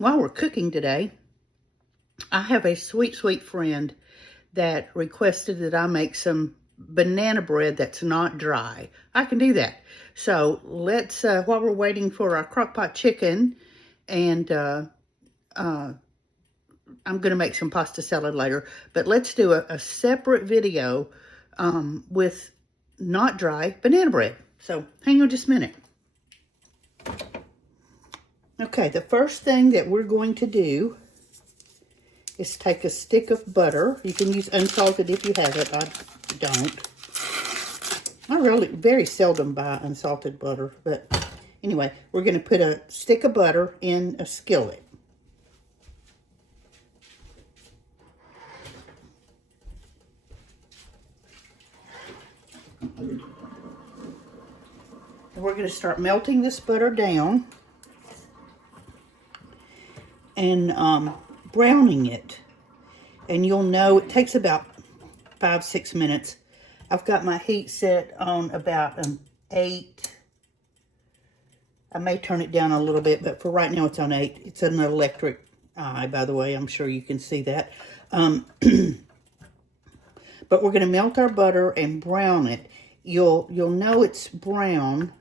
while we're cooking today, I have a sweet, sweet friend that requested that I make some banana bread that's not dry. I can do that. So let's, while we're waiting for our crock-pot chicken, and I'm going to make some pasta salad later, but let's do a separate video with not dry banana bread. So hang on just a minute. Okay, the first thing that we're going to do is take a stick of butter. You can use unsalted if you have it. I don't. I really very seldom buy unsalted butter, but anyway, we're going to put a stick of butter in a skillet. And we're going to start melting this butter down and browning it. And you'll know it takes about 5-6 minutes. I've got my heat set on about 8. I may turn it down a little bit, but for right now it's on 8. It's an electric eye, by the way. I'm sure you can see that. But we're going to melt our butter and brown it. You'll know it's brown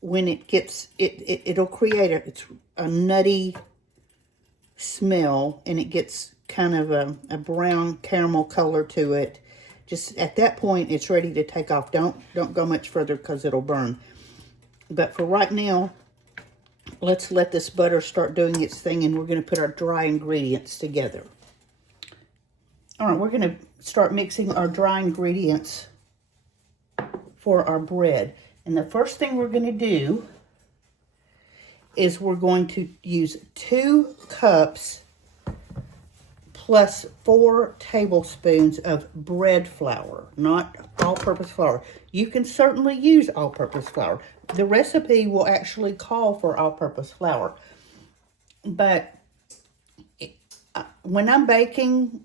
when it gets, it'll create a nutty smell, and it gets kind of a brown caramel color to it. Just at that point, it's ready to take off. Don't go much further because it'll burn. But for right now, let's let this butter start doing its thing, and we're going to put our dry ingredients together. All right, we're going to start mixing our dry ingredients for our bread. And the first thing we're going to do is we're going to use 2 cups plus 4 tablespoons of bread flour, not all-purpose flour. You can certainly use all-purpose flour. The recipe will actually call for all-purpose flour. But when I'm baking,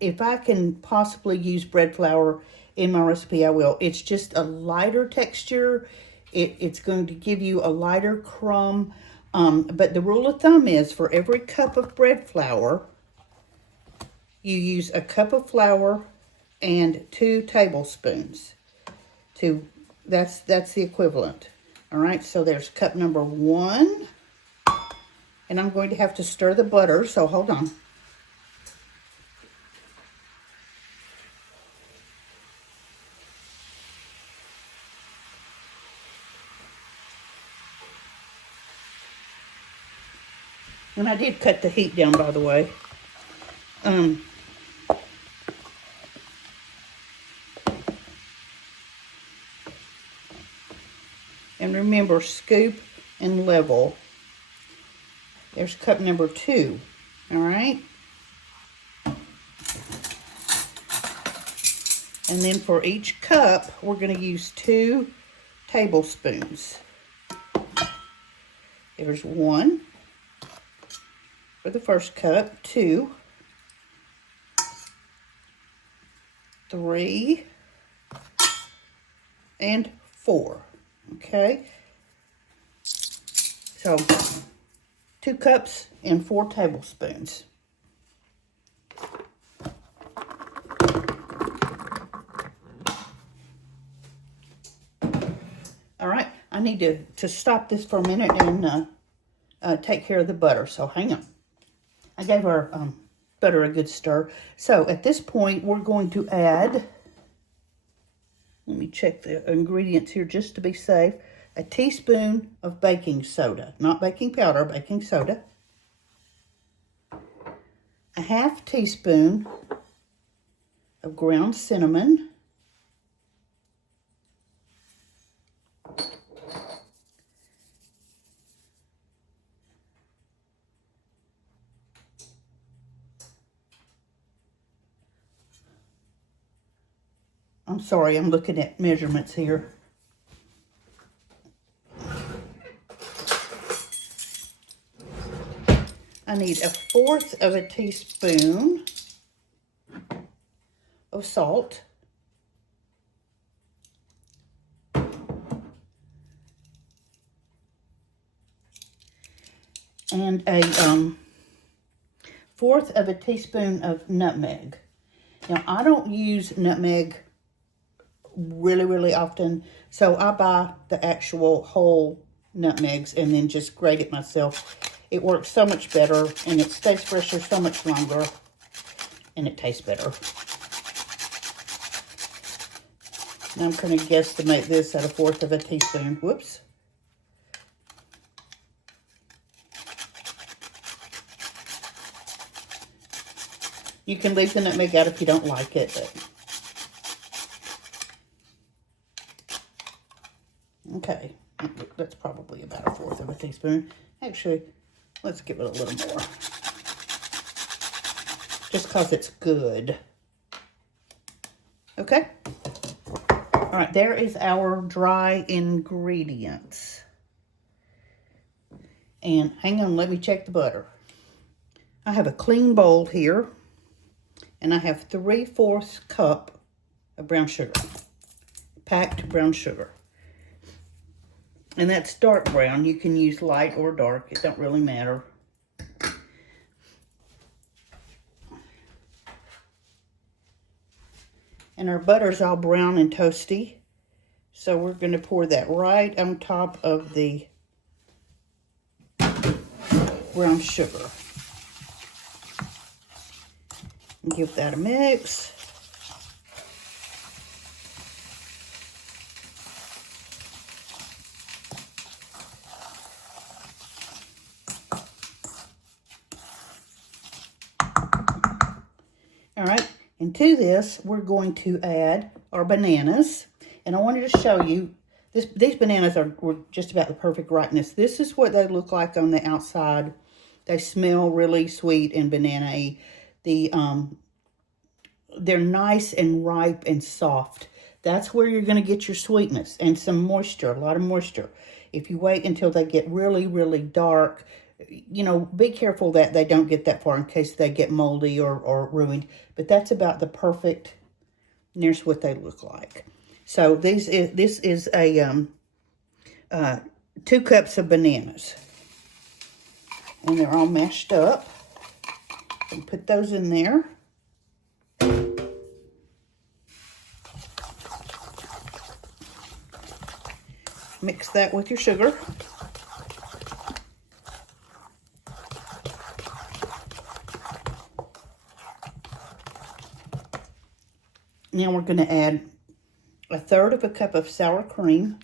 if I can possibly use bread flour in my recipe, I will. It's just a lighter texture. It's going to give you a lighter crumb. But the rule of thumb is for every cup of bread flour, you use a cup of flour and 2 tablespoons. That's the equivalent. All right, so there's cup number 1. And I'm going to have to stir the butter, so hold on. And I did cut the heat down, by the way. And remember, scoop and level. There's cup number 2, all right? And then for each cup, we're going to use 2 tablespoons. There's 1 for the first cup, 2, 3, and 4. Okay, so 2 cups and 4 tablespoons. All right, I need to stop this for a minute and take care of the butter, so hang on. I gave our butter a good stir. So at this point, we're going to add, let me check the ingredients here just to be safe, a teaspoon of baking soda, not baking powder, baking soda, a half teaspoon of ground cinnamon, I'm sorry, I'm looking at measurements here. I need 1/4 of a teaspoon of salt. and a 1/4 of a teaspoon of nutmeg. Now, I don't use nutmeg really, really often, so I buy the actual whole nutmegs and then just grate it myself. It works so much better, and it stays fresher so much longer, and it tastes better. Now I'm going to guesstimate this at a 1/4 of a teaspoon. Whoops. You can leave the nutmeg out if you don't like it, but okay, that's probably about a 1/4 of a teaspoon. Actually, let's give it a little more, just because it's good. Okay. All right, there is our dry ingredients. And hang on, let me check the butter. I have a clean bowl here, and I have 3/4 cup of brown sugar, packed brown sugar. And that's dark brown. You can use light or dark. It don't really matter. And our butter's all brown and toasty. So we're going to pour that right on top of the brown sugar. And give that a mix. All right, and to this, we're going to add our bananas. And I wanted to show you, these bananas were just about the perfect ripeness. This is what they look like on the outside. They smell really sweet and banana-y. They're nice and ripe and soft. That's where you're going to get your sweetness and some moisture, a lot of moisture. If you wait until they get really, really dark, you know, be careful that they don't get that far in case they get moldy or ruined. But that's about the perfect, here's what they look like. So this is a 2 cups of bananas. And they're all mashed up. And put those in there. Mix that with your sugar. Now we're going to add 1/3 of a cup of sour cream.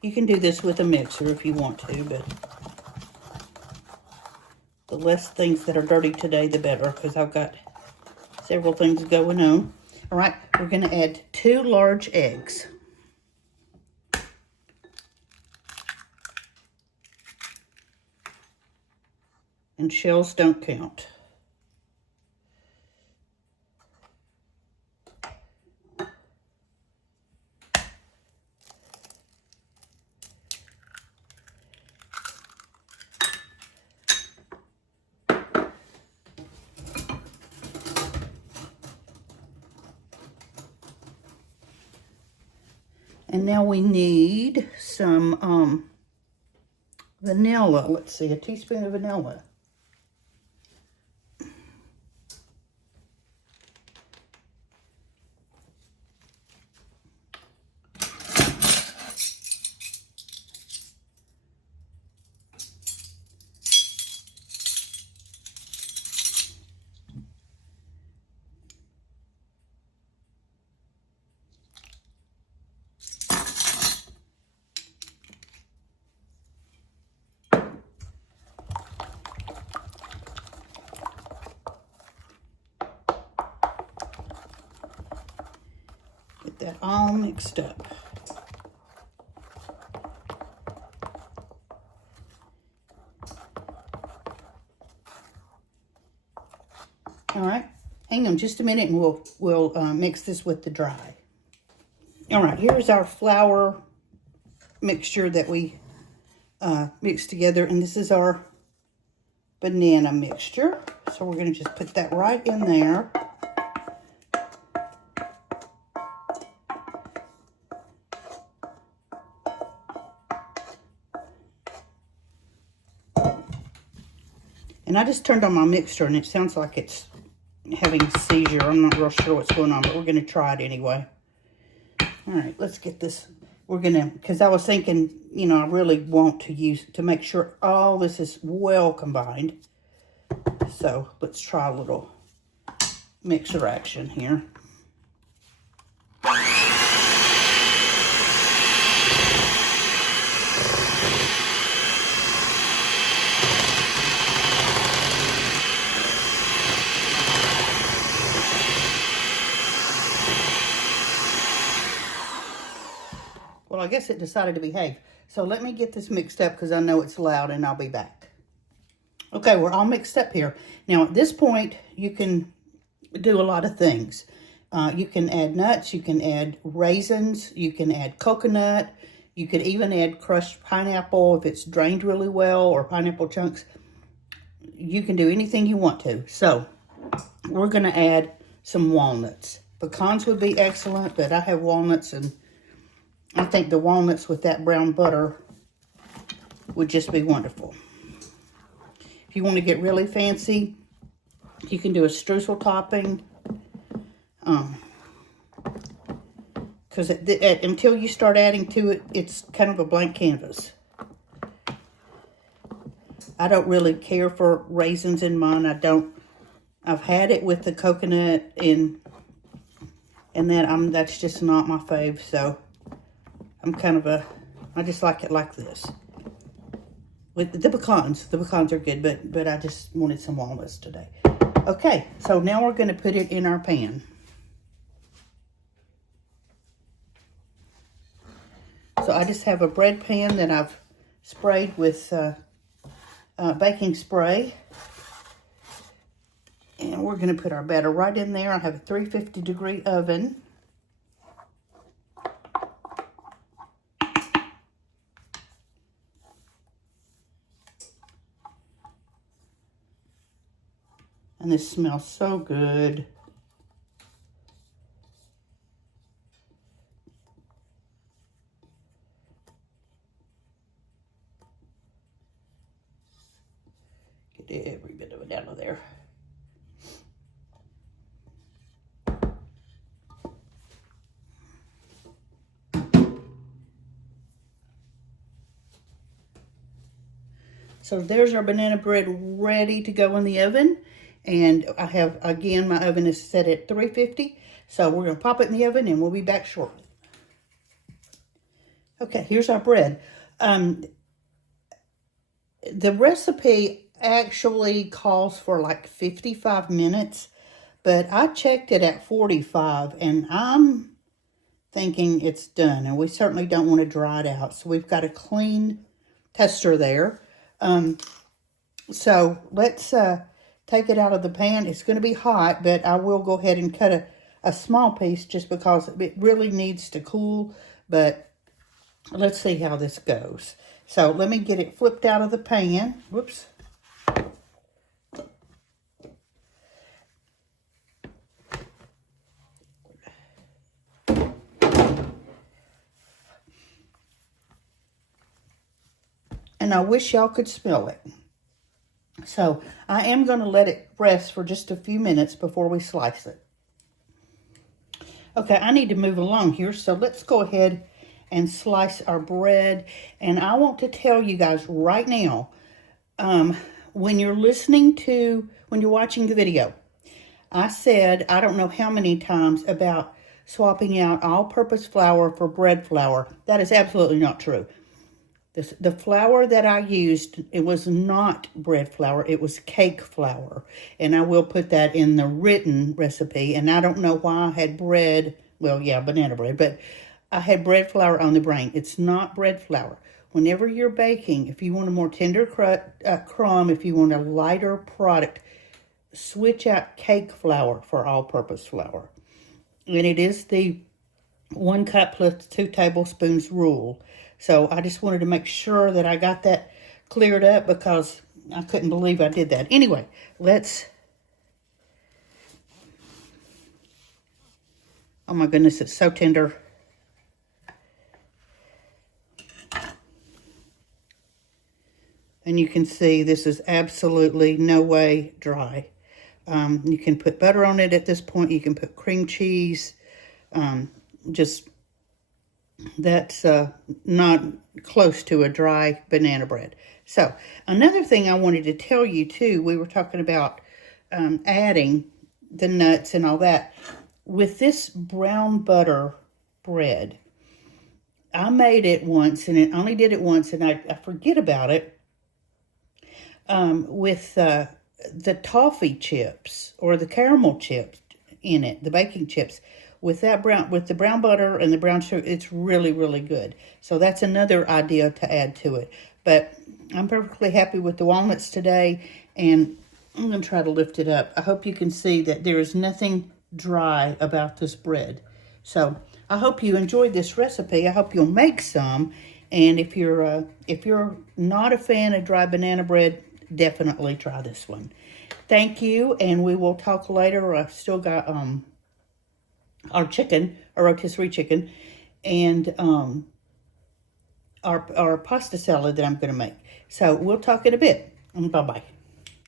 You can do this with a mixer if you want to, but the less things that are dirty today, the better, because I've got several things going on. All right, we're going to add 2 large eggs. And shells don't count. And now we need some vanilla. Let's see, a teaspoon of vanilla. Get that all mixed up. All right, hang on just a minute and we'll mix this with the dry. All right, here's our flour mixture that we mixed together. And this is our banana mixture. So we're going to just put that right in there. And I just turned on my mixer and it sounds like it's having a seizure. I'm not real sure what's going on, but we're going to try it anyway. All right, let's get this. We're going to, because I was thinking, you know, I really want to make sure all this is well combined. So let's try a little mixer action here. Well, I guess it decided to behave. So let me get this mixed up because I know it's loud and I'll be back. Okay, we're all mixed up here. Now, at this point, you can do a lot of things. You can add nuts, you can add raisins, you can add coconut, you could even add crushed pineapple if it's drained really well, or pineapple chunks. You can do anything you want to. So, we're going to add some walnuts. Pecans would be excellent, but I have walnuts, and I think the walnuts with that brown butter would just be wonderful. If you want to get really fancy, you can do a streusel topping. Because until you start adding to it, it's kind of a blank canvas. I don't really care for raisins in mine. I've had it with the coconut and that's just not my fave. So I'm kind of I just like it like this. With the pecans are good, but I just wanted some walnuts today. Okay, so now we're going to put it in our pan. So I just have a bread pan that I've sprayed with baking spray. And we're going to put our batter right in there. I have a 350-degree oven. And this smells so good. Get every bit of it out of there. So there's our banana bread ready to go in the oven. And I have, again, my oven is set at 350. So we're going to pop it in the oven and we'll be back shortly. Okay, here's our bread. The recipe actually calls for like 55 minutes. But I checked it at 45 and I'm thinking it's done. And we certainly don't want to dry it out. So we've got a clean tester there. So let's take it out of the pan. It's going to be hot, but I will go ahead and cut a small piece just because it really needs to cool. But let's see how this goes. So let me get it flipped out of the pan. Whoops. And I wish y'all could smell it. So I am going to let it rest for just a few minutes before we slice it. Okay, I need to move along here. So let's go ahead and slice our bread. And I want to tell you guys right now, when you're watching the video, I said, I don't know how many times about swapping out all-purpose flour for bread flour. That is absolutely not true. The flour that I used, it was not bread flour, it was cake flour. And I will put that in the written recipe. And I don't know why I had banana bread, but I had bread flour on the brain. It's not bread flour. Whenever you're baking, if you want a more tender crumb, if you want a lighter product, switch out cake flour for all-purpose flour. And it is the 1 cup plus 2 tablespoons rule. So I just wanted to make sure that I got that cleared up because I couldn't believe I did that. Anyway, let's... Oh my goodness, it's so tender. And you can see this is absolutely no way dry. You can put butter on it at this point. You can put cream cheese. Just, that's not close to a dry banana bread. So, another thing I wanted to tell you too, we were talking about adding the nuts and all that. With this brown butter bread, I made it once, and it only did it once, and I forget about it. With the toffee chips or the caramel chips in it, the baking chips, with the brown butter and the brown sugar, it's really, really good. So that's another idea to add to it. But I'm perfectly happy with the walnuts today, and I'm going to try to lift it up. I hope you can see that there is nothing dry about this bread. So I hope you enjoyed this recipe. I hope you'll make some. And if you're not a fan of dry banana bread, definitely try this one. Thank you, and we will talk later. I've still got our chicken, our rotisserie chicken, and our pasta salad that I'm going to make. So we'll talk in a bit. Bye-bye.